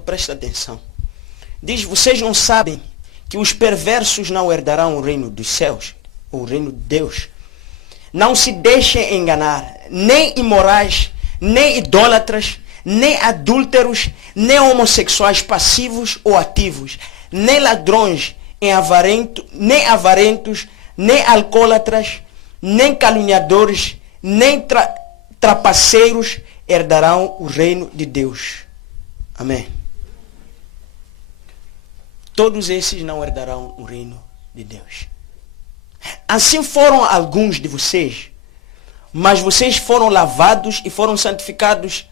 presta atenção. Diz, vocês não sabem que os perversos não herdarão o reino dos céus, o reino de Deus. Não se deixem enganar, nem imorais, nem idólatras, nem adúlteros, nem homossexuais passivos ou ativos, nem ladrões, nem avarentos, nem alcoólatras, nem caluniadores, nem trapaceiros herdarão o reino de Deus. Amém. Todos esses não herdarão o reino de Deus. Assim foram alguns de vocês, mas vocês foram lavados e foram santificados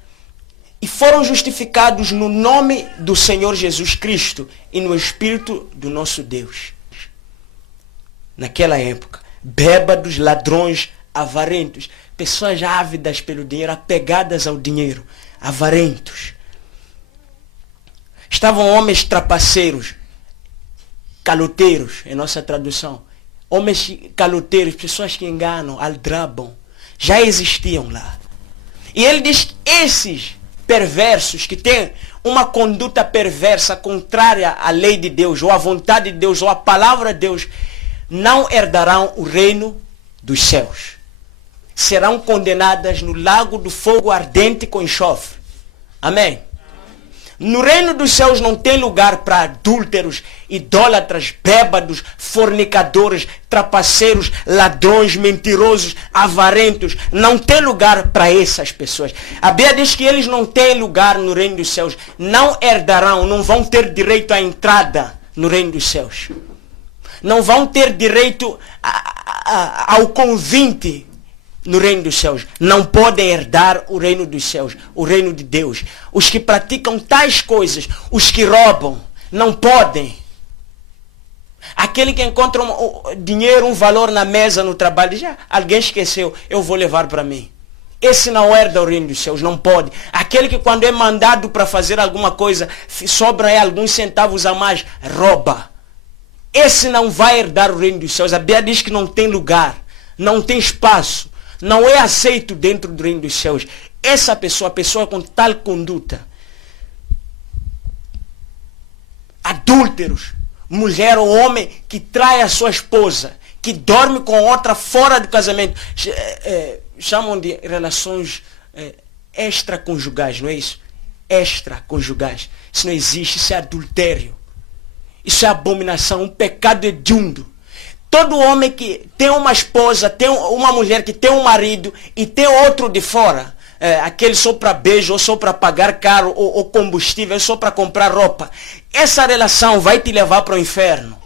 e foram justificados no nome do Senhor Jesus Cristo e no Espírito do nosso Deus. Naquela época, bêbados, ladrões, avarentos, pessoas ávidas pelo dinheiro, apegadas ao dinheiro, avarentos. Estavam homens trapaceiros, caloteiros, em nossa tradução. Homens caloteiros, pessoas que enganam, aldrabam, já existiam lá. E ele diz que esses perversos, que têm uma conduta perversa, contrária à lei de Deus, ou à vontade de Deus, ou à palavra de Deus, não herdarão o reino dos céus. Serão condenadas no lago do fogo ardente com enxofre. Amém? No reino dos céus não tem lugar para adúlteros, idólatras, bêbados, fornicadores, trapaceiros, ladrões, mentirosos, avarentos. Não tem lugar para essas pessoas. A Bíblia diz que eles não têm lugar no reino dos céus. Não herdarão, não vão ter direito à entrada no reino dos céus. Não vão ter direito ao convite no reino dos céus. Não podem herdar o reino dos céus, o reino de Deus. Os que praticam tais coisas, os que roubam, não podem. Aquele que encontra dinheiro, um valor na mesa, no trabalho, diz, alguém esqueceu, eu vou levar para mim. Esse não herda o reino dos céus, não pode. Aquele que quando é mandado para fazer alguma coisa, sobra aí alguns centavos a mais, rouba. Esse não vai herdar o reino dos céus. A Bíblia diz que não tem lugar, não tem espaço. Não é aceito dentro do reino dos céus. Essa pessoa, a pessoa com tal conduta. Adúlteros, mulher ou homem que trai a sua esposa, que dorme com outra fora do casamento. Chamam de relações extraconjugais, não é isso? Extraconjugais. Isso não existe, isso é adultério. Isso é abominação, um pecado hediondo. Todo homem que tem uma esposa, tem uma mulher que tem um marido e tem outro de fora, aquele só para beijo, ou só para pagar caro, ou combustível, só para comprar roupa, essa relação vai te levar para o inferno.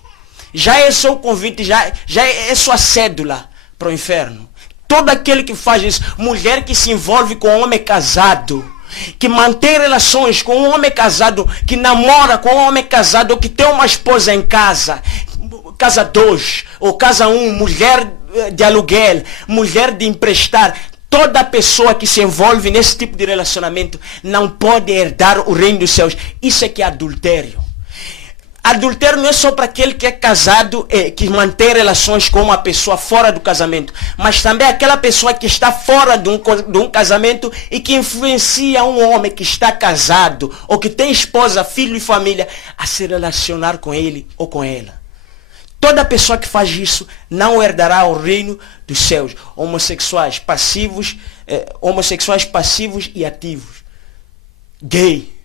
Já é seu convite, já é sua cédula para o inferno. Todo aquele que faz isso, mulher que se envolve com um homem casado, que mantém relações com um homem casado, que namora com um homem casado, ou que tem uma esposa em casa, casa 2 ou casa 1, mulher de aluguel, mulher de emprestar, toda pessoa que se envolve nesse tipo de relacionamento não pode herdar o reino dos céus. Isso é que é adultério. Adultério não é só para aquele que é casado, que mantém relações com uma pessoa fora do casamento, mas também aquela pessoa que está fora de um casamento e que influencia um homem que está casado, ou que tem esposa, filho e família, a se relacionar com ele ou com ela. Toda pessoa que faz isso não herdará o reino dos céus. Homossexuais passivos e ativos. Gay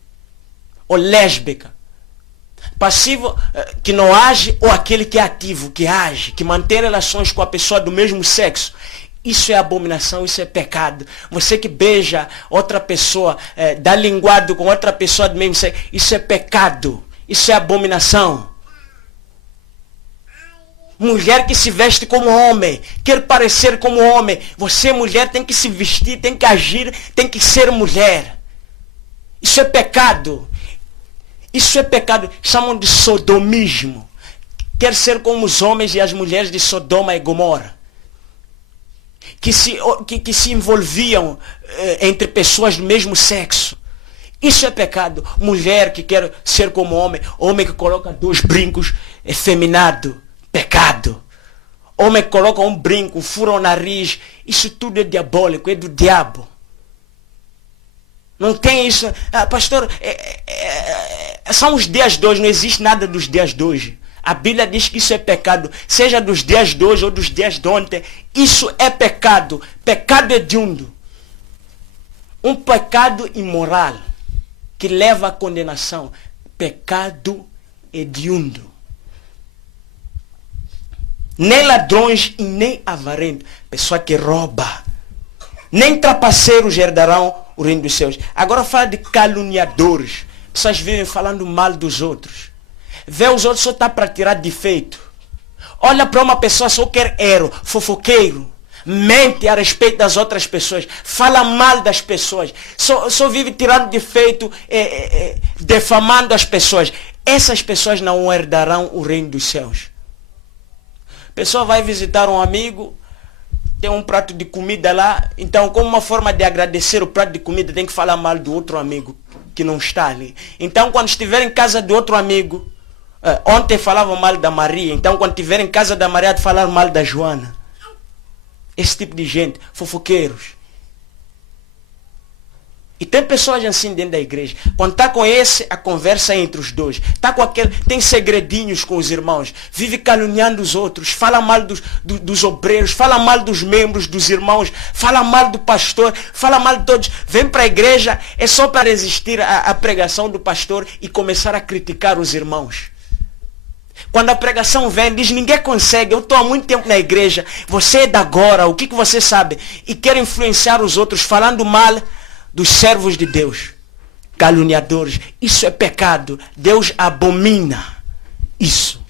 ou lésbica. Passivo que não age, ou aquele que é ativo, que age, que mantém relações com a pessoa do mesmo sexo. Isso é abominação, isso é pecado. Você que beija outra pessoa, dá linguado com outra pessoa do mesmo sexo, isso é pecado, isso é abominação. Mulher que se veste como homem, quer parecer como homem. Você, mulher, tem que se vestir, tem que agir, tem que ser mulher. Isso é pecado. Isso é pecado. Chamam de sodomismo. Quer ser como os homens e as mulheres de Sodoma e Gomorra, que se envolviam entre pessoas do mesmo sexo. Isso é pecado. Mulher que quer ser como homem, homem que coloca 2 brincos, efeminado. Pecado. Homem que coloca um brinco, fura o nariz, isso tudo é diabólico, é do diabo. Não tem isso. Pastor, são os dias de hoje, não existe nada dos dias de hoje. A Bíblia diz que isso é pecado, seja dos dias de hoje ou dos dias de ontem. Isso é pecado, pecado hediondo. Um pecado imoral que leva à condenação. Pecado hediondo. Nem ladrões e nem avarentos, pessoa que rouba. Nem trapaceiros herdarão o reino dos céus. Agora fala de caluniadores. Pessoas vivem falando mal dos outros. Vê os outros só tá para tirar defeito. Olha para uma pessoa só quer fofoqueiro. Mente a respeito das outras pessoas. Fala mal das pessoas. Só vive tirando defeito, defamando as pessoas. Essas pessoas não herdarão o reino dos céus. A pessoa vai visitar um amigo, tem um prato de comida lá, então como uma forma de agradecer o prato de comida, tem que falar mal do outro amigo que não está ali. Então quando estiver em casa de outro amigo, ontem falavam mal da Maria, então quando estiver em casa da Maria, de falar mal da Joana. Esse tipo de gente, fofoqueiros. E tem pessoas assim dentro da igreja. Quando está com esse, a conversa é entre os dois. Tá com aquele, tem segredinhos com os irmãos. Vive caluniando os outros. Fala mal dos obreiros. Fala mal dos membros, dos irmãos. Fala mal do pastor. Fala mal de todos. Vem para a igreja, é só para resistir à pregação do pastor e começar a criticar os irmãos. Quando a pregação vem, diz, ninguém consegue, eu estou há muito tempo na igreja. Você é da agora, o que você sabe? E quer influenciar os outros falando mal dos servos de Deus, caluniadores. Isso é pecado. Deus abomina isso.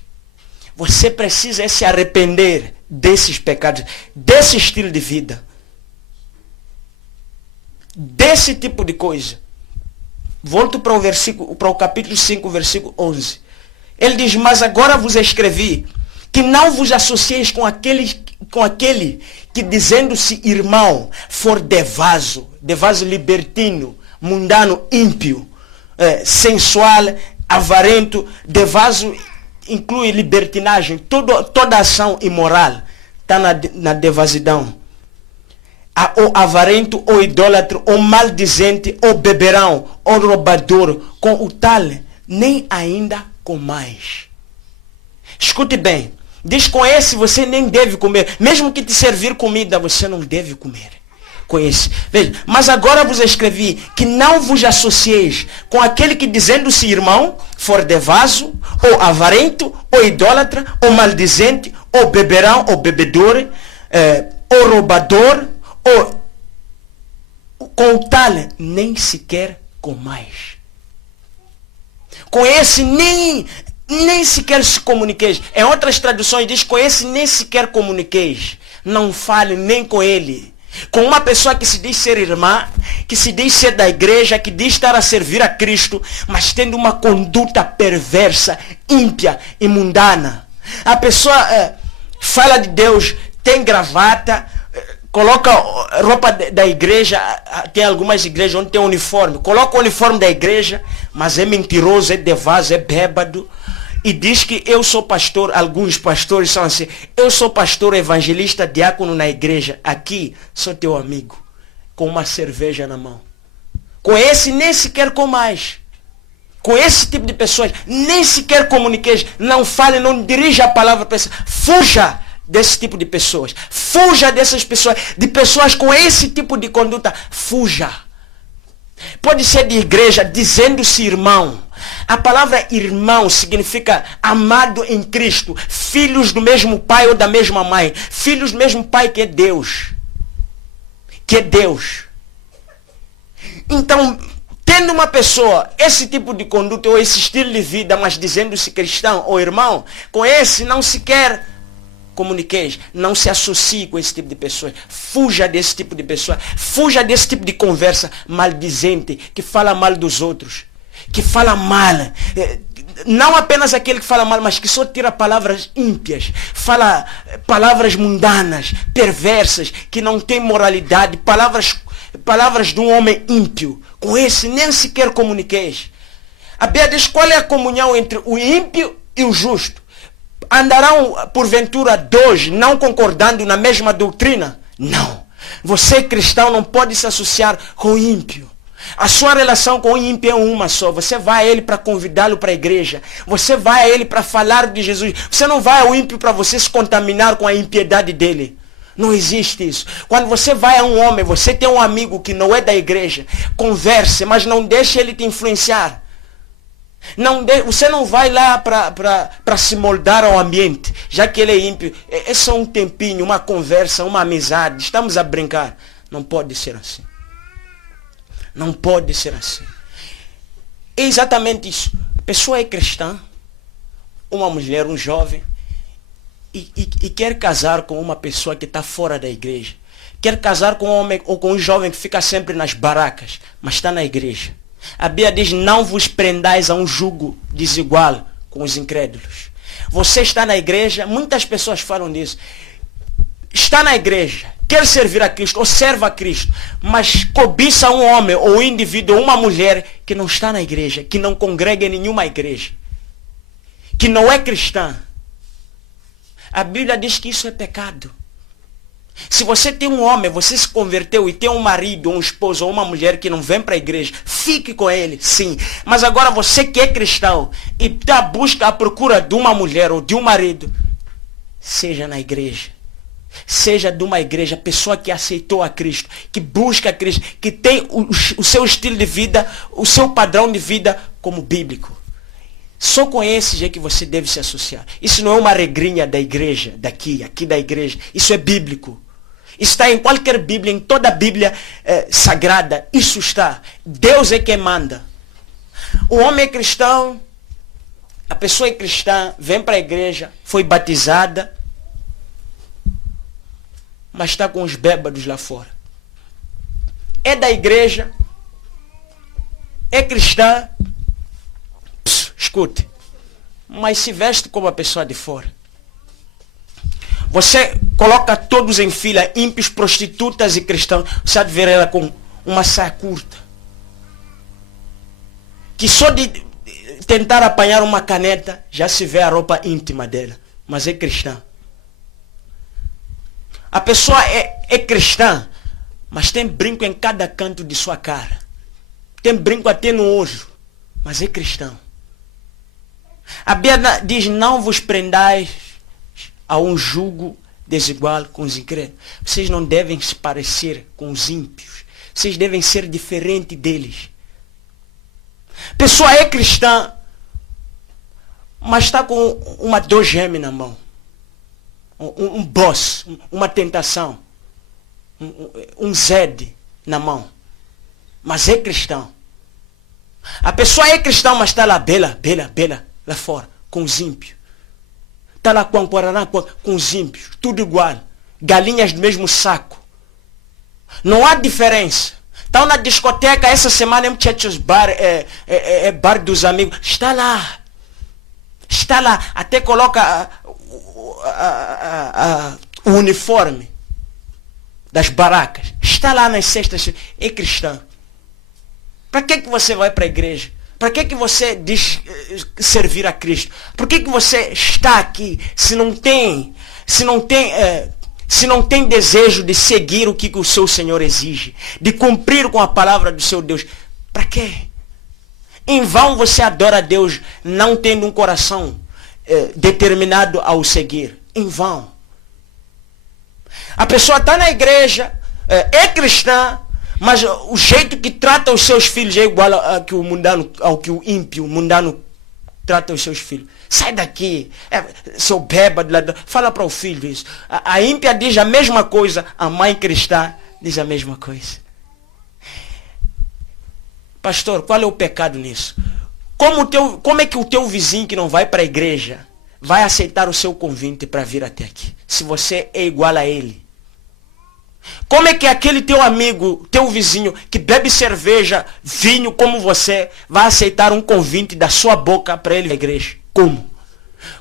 Você precisa se arrepender desses pecados, desse estilo de vida, desse tipo de coisa. Volto para o capítulo 5, versículo 11. Ele diz, mas agora vos escrevi que não vos associeis com aquele que dizendo-se irmão for devaso libertino, mundano, ímpio, sensual, avarento. Devaso inclui libertinagem, toda ação imoral está na devasidão. Ou avarento, ou idólatra, ou maldizente, ou beberão, ou roubador, com o tal, nem ainda com mais. Escute bem. Diz, com esse você nem deve comer. Mesmo que te servir comida, você não deve comer. Com esse. Veja, mas agora vos escrevi que não vos associeis com aquele que dizendo-se irmão for devaso, ou avarento, ou idólatra, ou maldizente, ou beberão, ou bebedor, ou roubador, ou com tal, nem sequer com mais. Com esse nem sequer se comuniqueis. Em outras traduções diz, com esse nem sequer comuniqueis. Não fale nem com ele. Com uma pessoa que se diz ser irmã, que se diz ser da igreja, que diz estar a servir a Cristo, mas tendo uma conduta perversa, ímpia e mundana. A pessoa fala de Deus, tem gravata, coloca roupa da igreja. Tem algumas igrejas onde tem uniforme. Coloca o uniforme da igreja, mas é mentiroso, é devaso, é bêbado. E diz que eu sou pastor. Alguns pastores são assim. Eu sou pastor, evangelista, diácono na igreja. Aqui sou teu amigo. Com uma cerveja na mão. Com esse nem sequer com mais. Com esse tipo de pessoas nem sequer comuniqueis. Não fale, não dirija a palavra para essa. Fuja desse tipo de pessoas. Fuja dessas pessoas. De pessoas com esse tipo de conduta. Fuja. Pode ser de igreja, dizendo-se irmão. A palavra irmão significa amado em Cristo. Filhos do mesmo pai ou da mesma mãe. Filhos do mesmo pai que é Deus. Que é Deus. Então, tendo uma pessoa esse tipo de conduta ou esse estilo de vida, mas dizendo-se cristão ou irmão, com esse não se quer comuniqueis, não se associe com esse tipo de pessoas. Fuja desse tipo de pessoa. Fuja desse tipo de conversa maldizente, que fala mal dos outros, que fala mal. Não apenas aquele que fala mal, mas que só tira palavras ímpias, fala palavras mundanas, perversas, que não tem moralidade, palavras de um homem ímpio. Com esse nem sequer comuniqueis. A Bíblia diz, qual é a comunhão entre o ímpio e o justo? Andarão, porventura, dois não concordando na mesma doutrina? Não. Você, cristão, não pode se associar com o ímpio. A sua relação com o ímpio é uma só. Você vai a ele para convidá-lo para a igreja. Você vai a ele para falar de Jesus. Você não vai ao ímpio para você se contaminar com a impiedade dele. Não existe isso. Quando você vai a um homem, você tem um amigo que não é da igreja, converse, mas não deixe ele te influenciar. Você não vai lá para se moldar ao ambiente, já que ele é ímpio. É só um tempinho, uma conversa, uma amizade. Estamos a brincar. Não pode ser assim. Não pode ser assim. É exatamente isso. A pessoa é cristã, uma mulher, um jovem, e quer casar com uma pessoa que está fora da igreja. Quer casar com um homem ou com um jovem que fica sempre nas barracas, mas está na igreja. A Bíblia diz, não vos prendais a um jugo desigual com os incrédulos. Você está na igreja, muitas pessoas falam disso. Está na igreja, quer servir a Cristo ou serve a Cristo, mas cobiça um homem ou um indivíduo ou uma mulher que não está na igreja, que não congrega em nenhuma igreja, que não é cristã. A Bíblia diz que isso é pecado. Se você tem um homem, você se converteu e tem um marido, um esposo ou uma mulher que não vem para a igreja, fique com ele, sim. Mas agora você que é cristão e está à procura de uma mulher ou de um marido, seja na igreja. Seja de uma igreja, pessoa que aceitou a Cristo, que busca a Cristo, que tem o seu estilo de vida, o seu padrão de vida como bíblico. Só com esses é que você deve se associar. Isso não é uma regrinha da igreja, aqui da igreja. Isso é bíblico. Isso está em qualquer Bíblia, em toda a Bíblia sagrada. Isso está. Deus é quem manda. O homem é cristão, a pessoa é cristã, vem para a igreja, foi batizada, mas está com os bêbados lá fora. É da igreja, é cristã, escute, mas se veste como a pessoa de fora. Você coloca todos em fila, ímpios, prostitutas e cristãos, você há de ver ela com uma saia curta, que só de tentar apanhar uma caneta, já se vê a roupa íntima dela, mas é cristã. A pessoa é cristã, mas tem brinco em cada canto de sua cara. Tem brinco até no olho, mas é cristão. A Bíblia diz, não vos prendais a um jugo desigual com os incrédulos. Vocês não devem se parecer com os ímpios. Vocês devem ser diferentes deles. A pessoa é cristã, mas está com uma dor gêmea na mão. Um boss, uma tentação, um zed na mão, mas é cristão. A pessoa é cristão, mas está lá bela, lá fora, com os ímpios. Está lá com os ímpios, tudo igual, galinhas do mesmo saco. Não há diferença. Estão na discoteca, essa semana é muchachos bar, bar dos amigos, está lá, até coloca o uniforme das barracas, está lá nas cestas, é cristão. Para que você vai para a igreja? Para que você diz servir a Cristo? Por que você está aqui se não tem desejo de seguir o que o seu Senhor exige, de cumprir com a palavra do seu Deus? Para quê? Em vão você adora a Deus não tendo um coração determinado a o seguir. Em vão. A pessoa está na igreja, é cristã, mas o jeito que trata os seus filhos é igual ao que o ímpio, o mundano trata os seus filhos. Sai daqui, seu bêbado. Fala para o filho isso. A ímpia diz a mesma coisa, a mãe cristã diz a mesma coisa. Pastor, qual é o pecado nisso? Como é que o teu vizinho que não vai para a igreja vai aceitar o seu convite para vir até aqui, se você é igual a ele? Como é que aquele teu amigo, teu vizinho, que bebe cerveja, vinho como você, vai aceitar um convite da sua boca para ele ir à igreja? Como?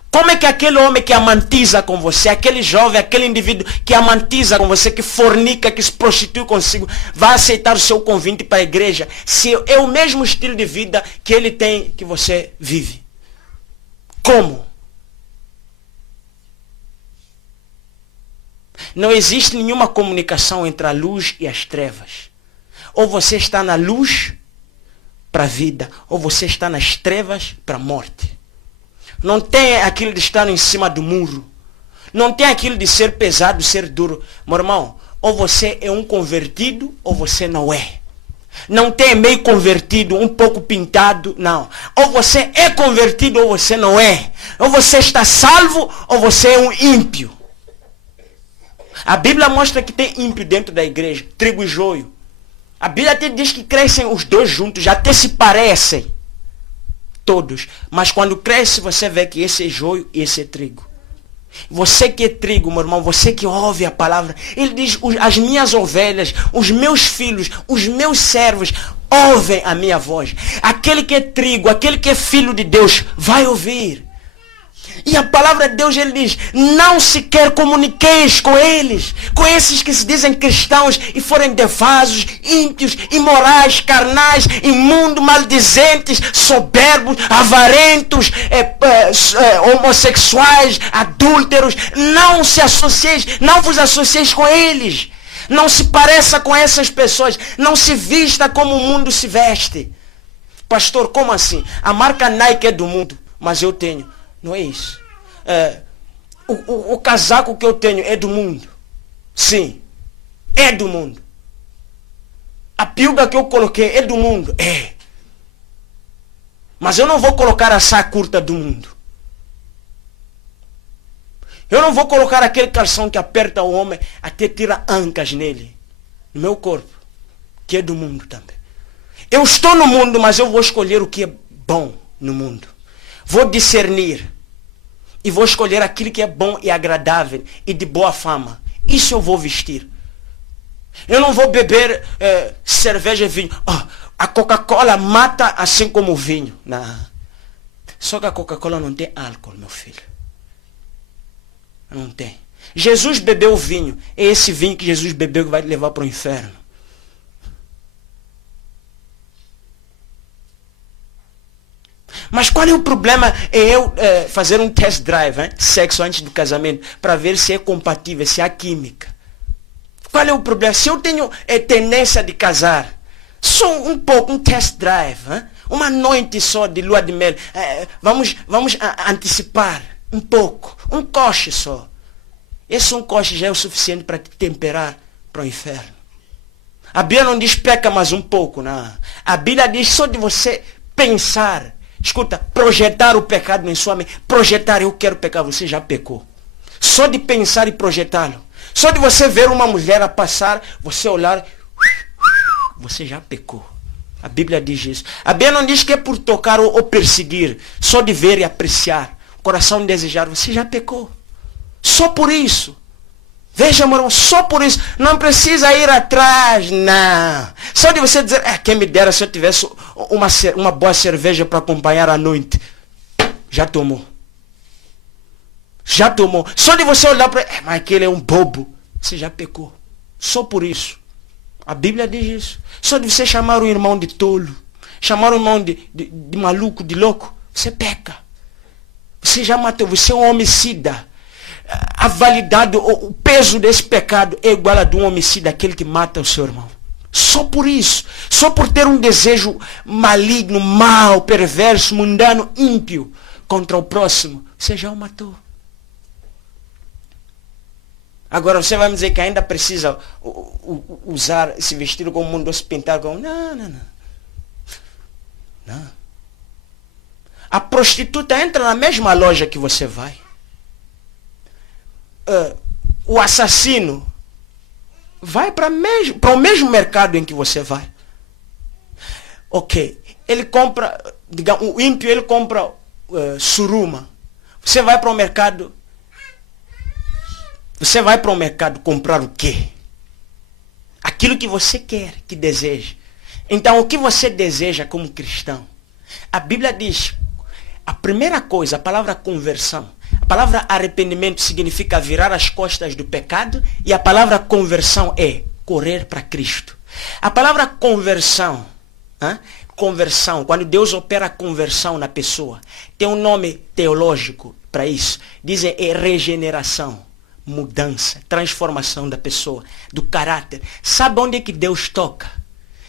Como é que aquele homem que amantiza com você, aquele jovem, aquele indivíduo que amantiza com você, que fornica, que se prostitui consigo, vai aceitar o seu convite para a igreja, se é o mesmo estilo de vida que ele tem, que você vive? Como? Não existe nenhuma comunicação entre a luz e as trevas. Ou você está na luz para a vida, ou você está nas trevas para a morte. Não tem aquilo de estar em cima do muro. Não tem aquilo de ser pesado, ser duro. Meu irmão, ou você é um convertido, ou você não é. Não tem meio convertido, um pouco pintado, não. Ou você é convertido, ou você não é. Ou você está salvo, ou você é um ímpio. A Bíblia mostra que tem ímpio dentro da igreja, trigo e joio. A Bíblia até diz que crescem os dois juntos, até se parecem. Todos. Mas quando cresce, você vê que esse é joio e esse é trigo. Você que é trigo, meu irmão, você que ouve a palavra, ele diz, as minhas ovelhas, os meus filhos, os meus servos, ouvem a minha voz. Aquele que é trigo, aquele que é filho de Deus, vai ouvir. E a palavra de Deus, ele diz, não sequer comuniqueis com eles, com esses que se dizem cristãos e forem devasos, ímpios, imorais, carnais, imundos, maldizentes, soberbos, avarentos, homossexuais, adúlteros. Não se associeis, não vos associeis com eles. Não se pareça com essas pessoas. Não se vista como o mundo se veste. Pastor, como assim? A marca Nike é do mundo, mas eu tenho. Não é isso. O casaco que eu tenho é do mundo. Sim. É do mundo. A piuga que eu coloquei é do mundo. É. Mas eu não vou colocar a saia curta do mundo. Eu não vou colocar aquele calção que aperta o homem até tira ancas nele. No meu corpo. Que é do mundo também. Eu estou no mundo, mas eu vou escolher o que é bom no mundo. Vou discernir. E vou escolher aquilo que é bom e agradável e de boa fama. Isso eu vou vestir. Eu não vou beber cerveja e vinho. A Coca-Cola mata assim como o vinho. Não. Só que a Coca-Cola não tem álcool, meu filho. Não tem. Jesus bebeu vinho. É esse vinho que Jesus bebeu que vai te levar para o inferno. Mas qual é o problema em eu fazer um test drive, sexo antes do casamento, para ver se é compatível, se há química? Qual é o problema? Se eu tenho tendência de casar, só um pouco, um test drive, uma noite só de lua de mel, vamos antecipar um pouco, um coche só. Esse um coche já é o suficiente para te temperar para o inferno. A Bíblia não diz peca mais um pouco, não. A Bíblia diz só de você pensar. Escuta, projetar o pecado em sua mente. Projetar, eu quero pecar, você já pecou. Só de pensar e projetá-lo. Só de você ver uma mulher a passar, você olhar, você já pecou. A Bíblia diz isso. A Bíblia não diz que é por tocar ou perseguir. Só de ver e apreciar. Coração desejar, você já pecou. Só por isso. Veja, meu irmão, só por isso. Não precisa ir atrás, não. Só de você dizer, quem me dera se eu tivesse uma boa cerveja para acompanhar à noite. Já tomou. Já tomou. Só de você olhar para ele, mas aquele é um bobo. Você já pecou. Só por isso. A Bíblia diz isso. Só de você chamar o irmão de tolo, chamar o irmão de maluco, de louco, você peca. Você já matou, você é um homicida. A validade, o peso desse pecado é igual a de um homicida, aquele que mata o seu irmão. Só por isso. Só por ter um desejo maligno, mau, perverso, mundano, ímpio contra o próximo, você já o matou. Agora você vai me dizer que ainda precisa usar, se vestir como mundo, se pintar como... Não. A prostituta entra na mesma loja que você vai. O assassino vai para o mesmo mercado em que você vai. Ok. Ele compra, digamos, o ímpio, ele compra suruma. Você vai para o mercado. Você vai para o mercado comprar o quê? Aquilo que você quer, que deseja. Então, o que você deseja como cristão? A Bíblia diz, a primeira coisa, a palavra conversão. A palavra arrependimento significa virar as costas do pecado e a palavra conversão é correr para Cristo. A palavra conversão, quando Deus opera a conversão na pessoa, tem um nome teológico para isso. Dizem é regeneração, mudança, transformação da pessoa, do caráter. Sabe onde é que Deus toca?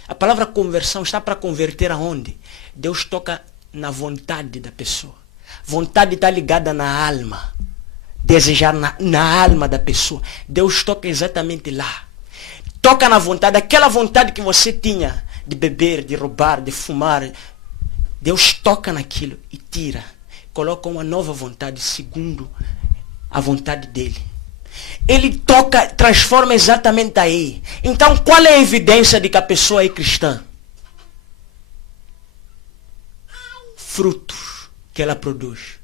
A palavra conversão está para converter aonde? Deus toca na vontade da pessoa. Vontade está ligada na alma. Desejar na alma da pessoa. Deus toca exatamente lá. Toca na vontade, aquela vontade que você tinha de beber, de roubar, de fumar. Deus toca naquilo e tira. Coloca uma nova vontade segundo a vontade dele. Ele toca, transforma exatamente aí. Então, qual é a evidência de que a pessoa é cristã? Frutos que ela produz.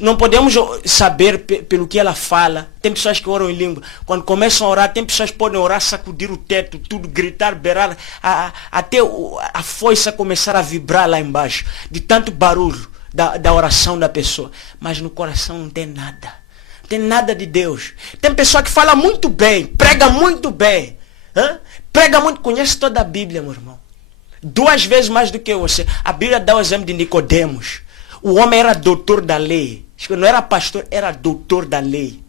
Não podemos saber pelo que ela fala. Tem pessoas que oram em língua. Quando começam a orar, tem pessoas que podem orar, sacudir o teto, tudo, gritar, berrar, até a foice começar a vibrar lá embaixo, de tanto barulho da oração da pessoa. Mas no coração não tem nada. Não tem nada de Deus. Tem pessoa que fala muito bem, prega muito bem. Prega muito, conhece toda a Bíblia, meu irmão. 2 vezes mais do que você. A Bíblia dá o exemplo de Nicodemos. O homem era doutor da lei. Não era pastor, era doutor da lei.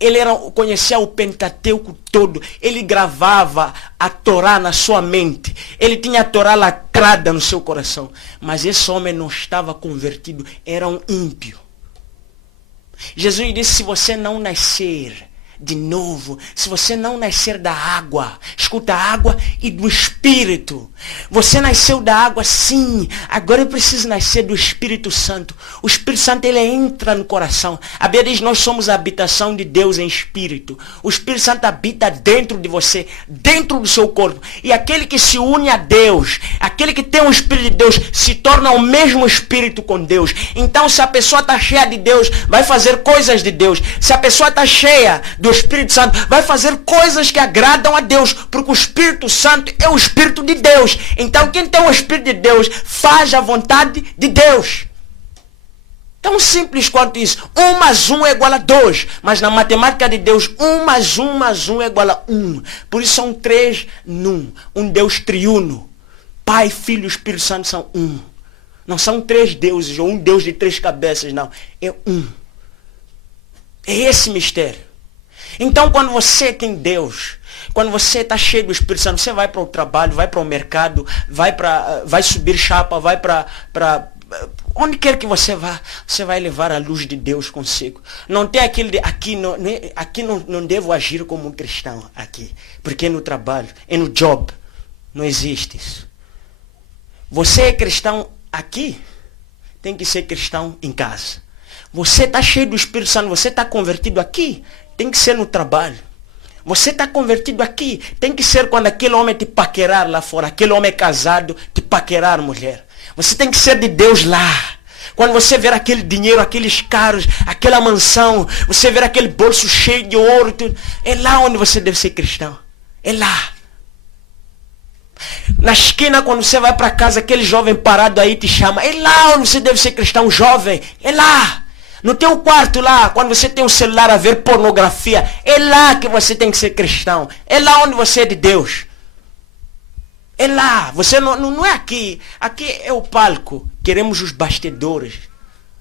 Ele conhecia o Pentateuco todo. Ele gravava a Torá na sua mente. Ele tinha a Torá lacrada no seu coração. Mas esse homem não estava convertido. Era um ímpio. Jesus disse, se você não nascer de novo, se você não nascer da água, escuta, a água e do Espírito. Você nasceu da água, sim. Agora eu preciso nascer do Espírito Santo. O Espírito Santo, ele entra no coração. A Bíblia diz, nós somos a habitação de Deus em Espírito. O Espírito Santo habita dentro de você, dentro do seu corpo. E aquele que se une a Deus, aquele que tem o Espírito de Deus, se torna o mesmo Espírito com Deus. Então, se a pessoa está cheia de Deus, vai fazer coisas de Deus. Se a pessoa está cheia do Espírito Santo, vai fazer coisas que agradam a Deus, porque o Espírito Santo é o Espírito de Deus. Então quem tem o Espírito de Deus faz a vontade de Deus. Tão simples quanto isso. 1 mais 1 é igual a 2. Mas na matemática de Deus, 1 mais 1 mais 1 é igual a 1. Por isso são 3 num. Um Deus triuno. Pai, Filho e Espírito Santo são um. Não são 3 deuses ou um Deus de 3 cabeças, não. É um. É esse mistério. Então, quando você tem Deus, quando você está cheio do Espírito Santo, você vai para o trabalho, vai para o mercado, vai subir chapa, vai para onde quer que você vá, você vai levar a luz de Deus consigo. Não tem aquele de aqui não devo agir como um cristão aqui, porque é no trabalho, é no job. Não existe isso. Você é cristão aqui, tem que ser cristão em casa. Você está cheio do Espírito Santo, você está convertido aqui, tem que ser no trabalho. Você está convertido aqui, tem que ser quando aquele homem te paquerar lá fora, aquele homem casado te paquerar, mulher. Você tem que ser de Deus lá. Quando você ver aquele dinheiro, aqueles carros, aquela mansão, você ver aquele bolso cheio de ouro, tudo, é lá onde você deve ser cristão. É lá. Na esquina, quando você vai para casa, aquele jovem parado aí te chama. É lá onde você deve ser cristão, jovem. É lá. No teu quarto lá, quando você tem um celular a ver pornografia, é lá que você tem que ser cristão. É lá onde você é de Deus. É lá. Você não é aqui. Aqui é o palco. Queremos os bastidores.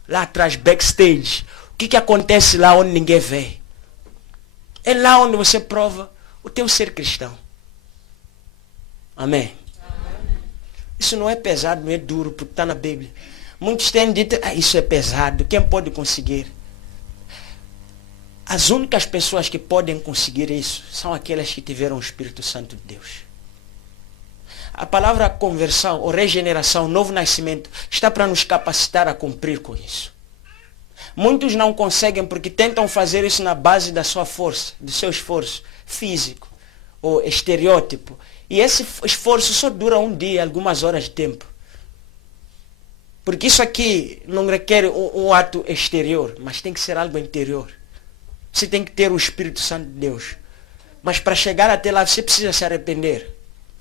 Lá atrás, backstage. O que acontece lá onde ninguém vê? É lá onde você prova o teu ser cristão. Amém? Isso não é pesado, não é duro, porque está na Bíblia. Muitos têm dito, isso é pesado, quem pode conseguir? As únicas pessoas que podem conseguir isso são aquelas que tiveram o Espírito Santo de Deus. A palavra conversão, ou regeneração, novo nascimento, está para nos capacitar a cumprir com isso. Muitos não conseguem porque tentam fazer isso na base da sua força, do seu esforço físico ou estereótipo. E esse esforço só dura um dia, algumas horas de tempo. Porque isso aqui não requer um ato exterior, mas tem que ser algo interior. Você tem que ter o Espírito Santo de Deus. Mas para chegar até lá, você precisa se arrepender.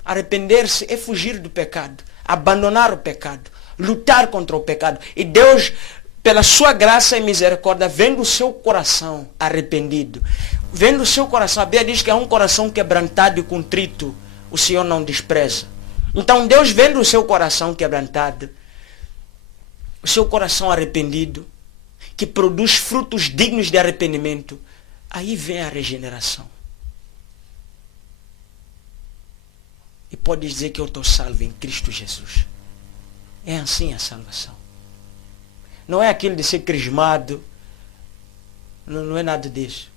Arrepender-se é fugir do pecado, abandonar o pecado, lutar contra o pecado. E Deus, pela sua graça e misericórdia, vendo o seu coração arrependido, vendo o seu coração, a Bíblia diz que é um coração quebrantado e contrito, o Senhor não despreza. Então Deus, vendo o seu coração quebrantado, o seu coração arrependido, que produz frutos dignos de arrependimento, aí vem a regeneração. e podes dizer que eu estou salvo em Cristo Jesus. É assim a salvação. Não é aquilo de ser crismado. Não é nada disso.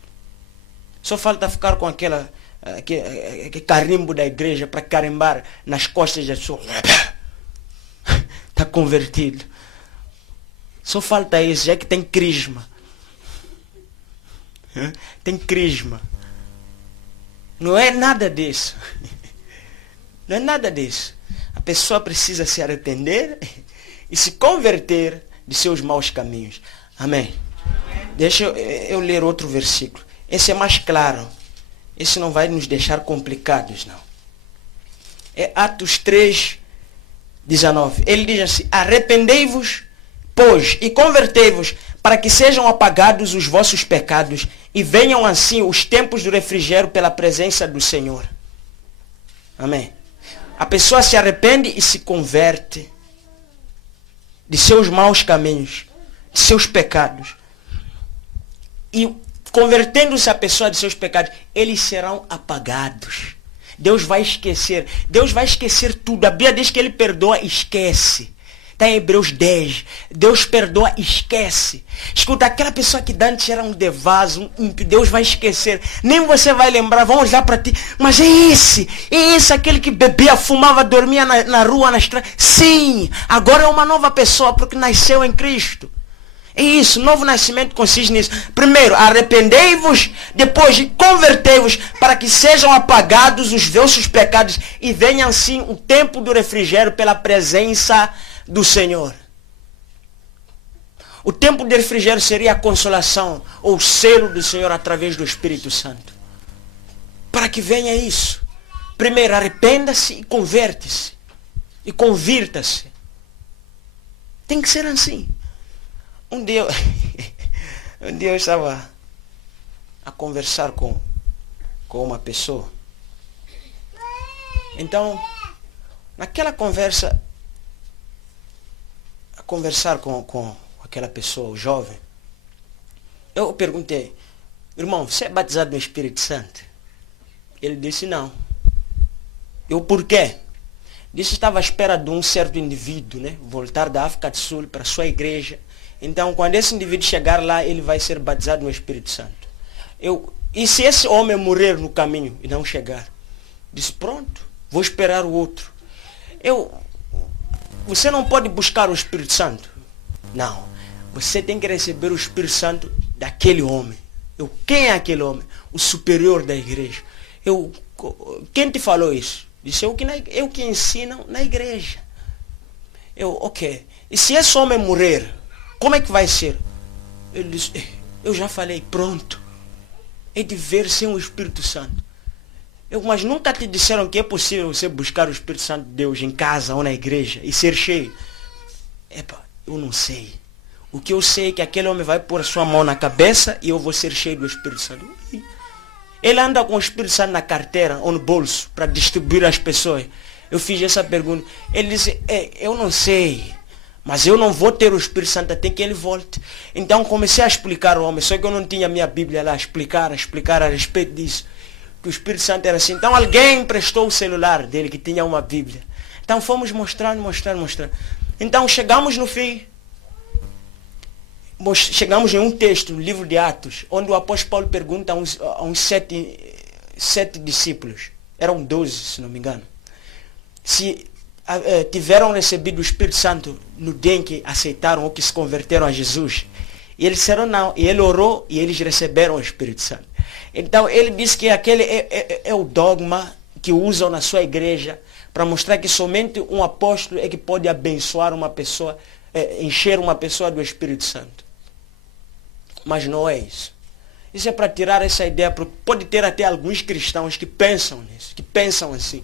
Só falta ficar com aquele carimbo da igreja para carimbar nas costas da pessoa. Está convertido. Só falta isso, já que tem crisma. Tem crisma. Não é nada disso. Não é nada disso. A pessoa precisa se arrepender e se converter de seus maus caminhos. Amém. Deixa eu ler outro versículo. Esse é mais claro. Esse não vai nos deixar complicados, não. É Atos 3, 19. Ele diz assim: arrependei-vos, pois, e convertei-vos, para que sejam apagados os vossos pecados, e venham assim os tempos do refrigério pela presença do Senhor. Amém. A pessoa se arrepende e se converte de seus maus caminhos, de seus pecados. E convertendo-se a pessoa de seus pecados, eles serão apagados. Deus vai esquecer. Deus vai esquecer tudo. A Bíblia diz que Ele perdoa e esquece. Está em Hebreus 10. Deus perdoa e esquece. Escuta, aquela pessoa que antes era um devaso, Deus vai esquecer. Nem você vai lembrar, vão olhar para ti. Mas é esse aquele que bebia, fumava, dormia na rua, na estrada. Sim, agora é uma nova pessoa porque nasceu em Cristo. É isso, novo nascimento consiste nisso. Primeiro, arrependei-vos, depois convertei-vos, para que sejam apagados os vossos pecados e venha assim o tempo do refrigério pela presença do Senhor. O tempo de refrigério seria a consolação ou o selo do Senhor através do Espírito Santo. Para que venha isso. Primeiro, arrependa-se e converte-se. E convirta-se. Tem que ser assim. Um dia eu estava a conversar com uma pessoa. Então, naquela conversa, a conversar com aquela pessoa, o jovem, eu perguntei: irmão, você é batizado no Espírito Santo? Ele disse não. Eu, por quê? Disse, estava à espera de um certo indivíduo, né, voltar da África do Sul para a sua igreja. Então, quando esse indivíduo chegar lá, ele vai ser batizado no Espírito Santo. E se esse homem morrer no caminho e não chegar? Disse, pronto, vou esperar o outro. Você não pode buscar o Espírito Santo. Não, você tem que receber o Espírito Santo daquele homem. Quem é aquele homem? O superior da igreja. Quem te falou isso? Disse, eu que ensino na igreja. Ok. E se esse homem morrer, como é que vai ser? Ele disse, eu já falei, pronto. É de ver sem o Espírito Santo. Mas nunca te disseram que é possível você buscar o Espírito Santo de Deus em casa ou na igreja e ser cheio? Eu não sei. O que eu sei é que aquele homem vai pôr a sua mão na cabeça e eu vou ser cheio do Espírito Santo. Ele anda com o Espírito Santo na carteira ou no bolso para distribuir às pessoas. Eu fiz essa pergunta. Ele disse, eu não sei. Mas eu não vou ter o Espírito Santo até que ele volte. Então comecei a explicar ao homem. Só que eu não tinha minha Bíblia lá. Explicar a respeito disso. Que o Espírito Santo era assim. Então alguém emprestou o celular dele que tinha uma Bíblia. Então fomos mostrando. Então chegamos no fim. Chegamos em um texto, no livro de Atos, onde o apóstolo Paulo pergunta a uns sete discípulos. Eram 12, se não me engano. Se tiveram recebido o Espírito Santo no dia em que aceitaram ou que se converteram a Jesus. E eles disseram não. E ele orou e eles receberam o Espírito Santo. Então ele disse que aquele é o dogma que usam na sua igreja para mostrar que somente um apóstolo é que pode abençoar uma pessoa, encher uma pessoa do Espírito Santo. Mas não é isso. Isso é para tirar essa ideia. Pode ter até alguns cristãos que pensam nisso, que pensam assim.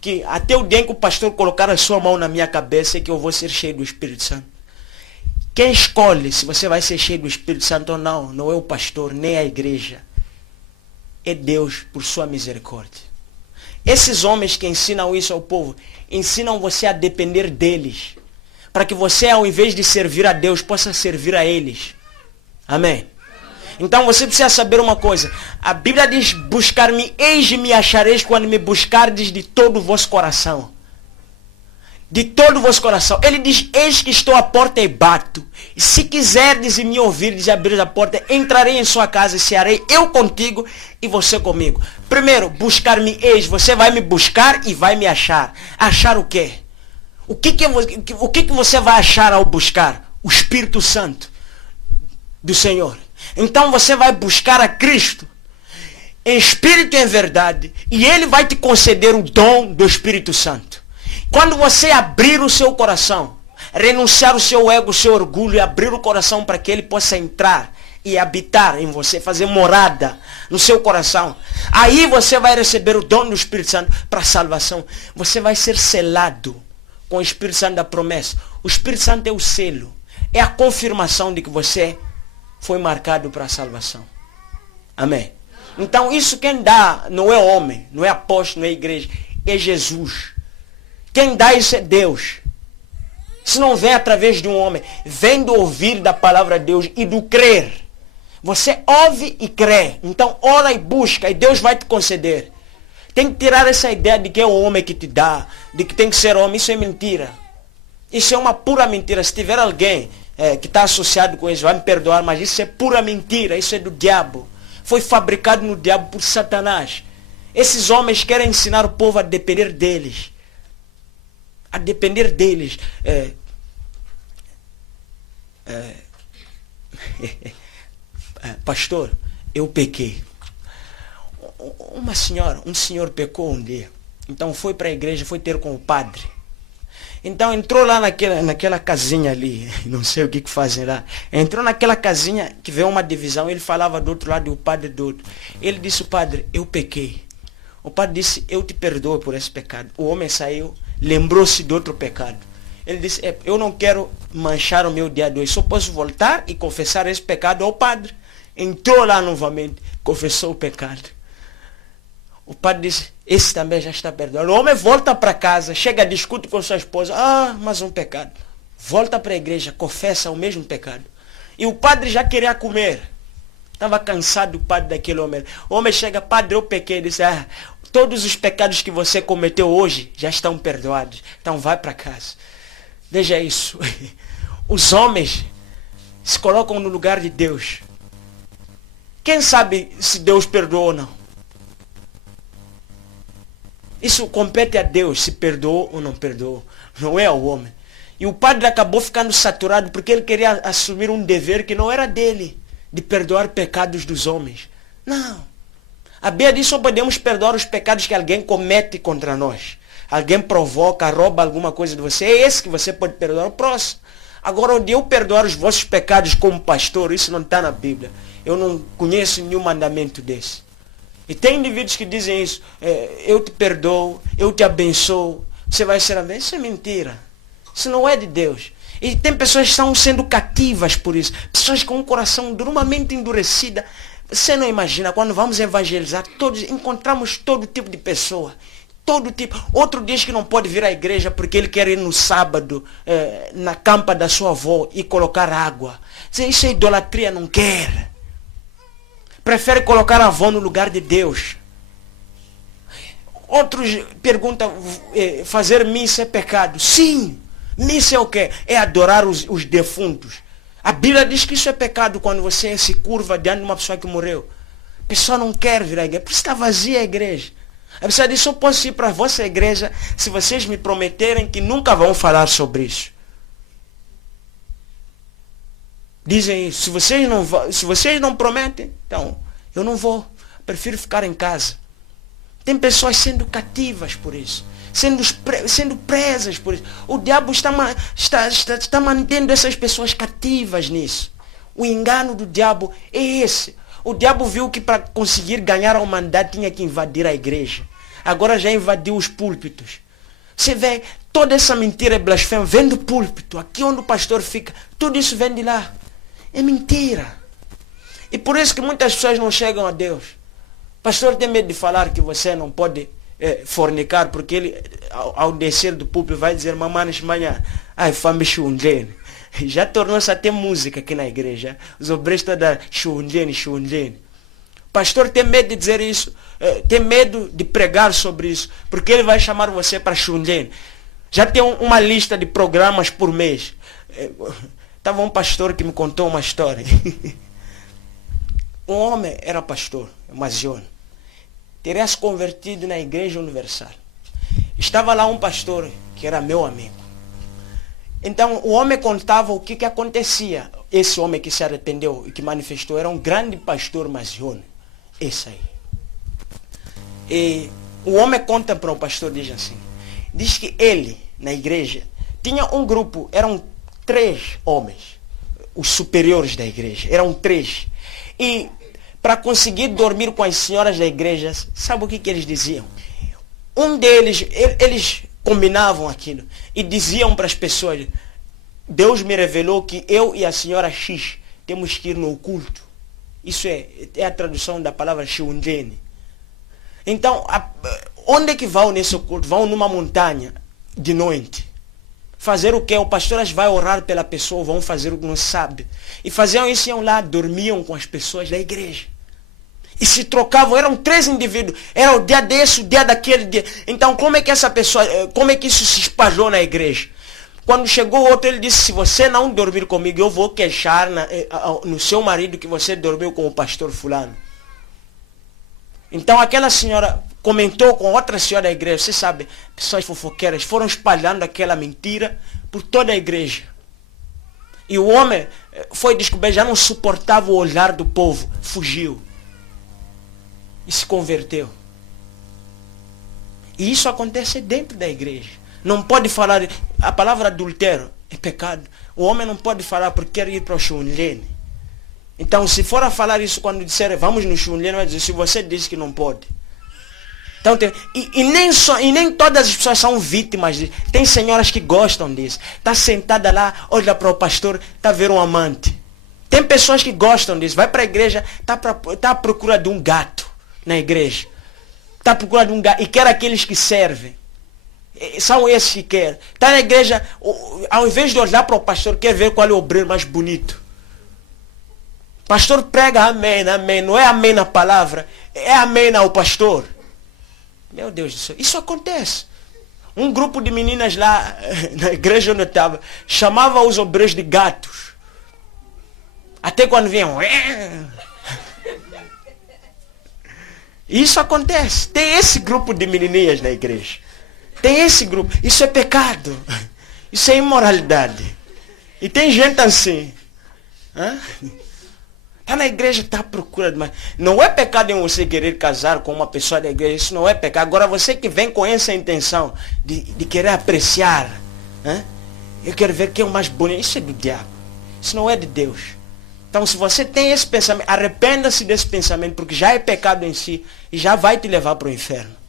Que até o dia em que o pastor colocar a sua mão na minha cabeça é que eu vou ser cheio do Espírito Santo. Quem escolhe se você vai ser cheio do Espírito Santo ou não, não é o pastor, nem a igreja. É Deus por sua misericórdia. Esses homens que ensinam isso ao povo, ensinam você a depender deles. Para que você, ao invés de servir a Deus, possa servir a eles. Amém? Então você precisa saber uma coisa. A Bíblia diz, buscar-me eis e me achareis quando me buscardes de todo o vosso coração. De todo o vosso coração. Ele diz, eis que estou à porta e bato. E se quiserdes e me ouvirdes e abrir a porta, entrarei em sua casa e cearei eu contigo e você comigo. Primeiro, buscar-me eis. Você vai me buscar e vai me achar. Achar o quê? O que você vai achar ao buscar? O Espírito Santo do Senhor. Então você vai buscar a Cristo em espírito e em verdade. E Ele vai te conceder o dom do Espírito Santo. Quando você abrir o seu coração, renunciar o seu ego, o seu orgulho e abrir o coração para que Ele possa entrar e habitar em você, fazer morada no seu coração, aí você vai receber o dom do Espírito Santo para a salvação. Você vai ser selado com o Espírito Santo da promessa. O Espírito Santo é o selo, é a confirmação de que você foi marcado para a salvação. Amém? Então isso quem dá não é homem, não é apóstolo, não é igreja, é Jesus. Quem dá isso é Deus. Isso não vem através de um homem, vem do ouvir da palavra de Deus e do crer. Você ouve e crê. Então ora e busca e Deus vai te conceder. Tem que tirar essa ideia de que é o homem que te dá, de que tem que ser homem. Isso é mentira. Isso é uma pura mentira. Se tiver alguém que está associado com isso, vai me perdoar, mas isso é pura mentira. Isso é do diabo. Foi fabricado no diabo por Satanás. Esses homens querem ensinar o povo a depender deles. A depender deles. Pastor, eu pequei. Um senhor pecou um dia. Então foi para a igreja, foi ter com o padre. Então entrou lá naquela casinha ali, não sei o que fazem lá. Entrou naquela casinha que veio uma divisão, ele falava do outro lado e o padre do outro. Ele disse, o padre, eu pequei. O padre disse, eu te perdoo por esse pecado. O homem saiu, lembrou-se de outro pecado. Ele disse, eu não quero manchar o meu dia de hoje, só posso voltar e confessar esse pecado ao padre. Entrou lá novamente, confessou o pecado. O padre disse, esse também já está perdoado. O homem volta para casa, chega, discute com sua esposa. Mais um pecado. Volta para a igreja, confessa o mesmo pecado. E o padre já queria comer. Estava cansado o padre daquele homem. O homem chega, padre, eu pequei. Ele disse, todos os pecados que você cometeu hoje já estão perdoados. Então vai para casa. Veja isso. Os homens se colocam no lugar de Deus. Quem sabe se Deus perdoou ou não? Isso compete a Deus, se perdoou ou não perdoou. Não é ao homem. E o padre acabou ficando saturado porque ele queria assumir um dever que não era dele, de perdoar pecados dos homens. Não. A Bíblia diz que só podemos perdoar os pecados que alguém comete contra nós. Alguém provoca, rouba alguma coisa de você. É esse que você pode perdoar o próximo. Agora, onde eu perdoar os vossos pecados como pastor, isso não está na Bíblia. Eu não conheço nenhum mandamento desse. E tem indivíduos que dizem isso, eu te perdoo, eu te abençoo, você vai ser abençoado. Isso é mentira. Isso não é de Deus. E tem pessoas que estão sendo cativas por isso. Pessoas com um coração duramente endurecido. Você não imagina, quando vamos evangelizar, encontramos todo tipo de pessoa. Todo tipo. Outro diz que não pode vir à igreja porque ele quer ir no sábado na campa da sua avó e colocar água. Isso é idolatria, não quer. Prefere colocar a avó no lugar de Deus. Outros perguntam, fazer missa é pecado? Sim. Missa é o quê? É adorar os defuntos. A Bíblia diz que isso é pecado quando você se curva diante de uma pessoa que morreu. A pessoa não quer vir à igreja, por isso está vazia a igreja. A pessoa diz, só posso ir para a vossa igreja se vocês me prometerem que nunca vão falar sobre isso. Dizem isso. Se vocês não prometem, então eu não vou. Prefiro ficar em casa. Tem pessoas sendo cativas por isso. Sendo presas por isso. O diabo está mantendo essas pessoas cativas nisso. O engano do diabo é esse. O diabo viu que para conseguir ganhar a humanidade tinha que invadir a igreja. Agora já invadiu os púlpitos. Você vê, toda essa mentira e blasfêmia vem do púlpito. Aqui onde o pastor fica, tudo isso vem de lá. É mentira. E por isso que muitas pessoas não chegam a Deus. O pastor tem medo de falar que você não pode fornicar, porque ele, ao descer do púlpito, vai dizer, mamãe, manhã, ai, fame chundene. Já tornou-se até música aqui na igreja. Os obreiros estão da Shundlene, Shundlene. O pastor tem medo de dizer isso, tem medo de pregar sobre isso, porque ele vai chamar você para Shundlene. Já tem uma lista de programas por mês. Estava um pastor que me contou uma história. Um homem era pastor, Mazione. Teria se convertido na Igreja Universal. Estava lá um pastor que era meu amigo. Então o homem contava o que acontecia. Esse homem que se arrependeu e que manifestou era um grande pastor Mazione. Esse aí. E o homem conta para o pastor, diz assim. Diz que ele, na igreja, tinha um grupo, eram 3 homens. Os superiores da igreja, eram 3. E para conseguir dormir com as senhoras da igreja, sabe o que eles diziam? Um deles, eles combinavam aquilo e diziam para as pessoas, Deus me revelou que eu e a senhora X temos que ir no culto. Isso é a tradução da palavra Shundlene. Então, onde é que vão nesse culto? Vão numa montanha de noite. Fazer o quê? O pastor vai orar pela pessoa, vão fazer o que não sabe. E faziam isso, iam lá, dormiam com as pessoas da igreja. E se trocavam, eram 3 indivíduos. Era o dia desse, o dia daquele dia. Então, como é que essa pessoa, como é que isso se espalhou na igreja? Quando chegou outro, ele disse, se você não dormir comigo, eu vou queixar no seu marido que você dormiu com o pastor fulano. Então aquela senhora comentou com outra senhora da igreja, você sabe, pessoas fofoqueiras foram espalhando aquela mentira por toda a igreja. E o homem foi descoberto, já não suportava o olhar do povo, fugiu. E se converteu. E isso acontece dentro da igreja. Não pode falar, a palavra adultério é pecado. O homem não pode falar porque quer ir para o Shundlene. Então, se for a falar isso quando disser vamos no Shundlene, vai dizer, se você disse que não pode. Então, nem todas as pessoas são vítimas disso. Tem senhoras que gostam disso. Está sentada lá, olha para o pastor, está a ver um amante. Tem pessoas que gostam disso. Vai para a igreja, está à procura de um gato na igreja. Está à procura de um gato e quer aqueles que servem. São esses que querem. Está na igreja, ao invés de olhar para o pastor, quer ver qual é o obreiro mais bonito. O pastor prega amém, amém. Não é amém na palavra, é amém ao pastor. Meu Deus do céu, isso acontece. Um grupo de meninas lá na igreja onde eu estava chamava os obreiros de gatos. Até quando vinham. Isso acontece. Tem esse grupo de menininhas na igreja. Tem esse grupo. Isso é pecado. Isso é imoralidade. E tem gente assim. Está na igreja, está à procura de mais. Não é pecado em você querer casar com uma pessoa da igreja. Isso não é pecado. Agora você que vem com essa intenção de querer apreciar. Eu quero ver quem é o mais bonito. Isso é do diabo. Isso não é de Deus. Então se você tem esse pensamento, arrependa-se desse pensamento, porque já é pecado em si e já vai te levar para o inferno.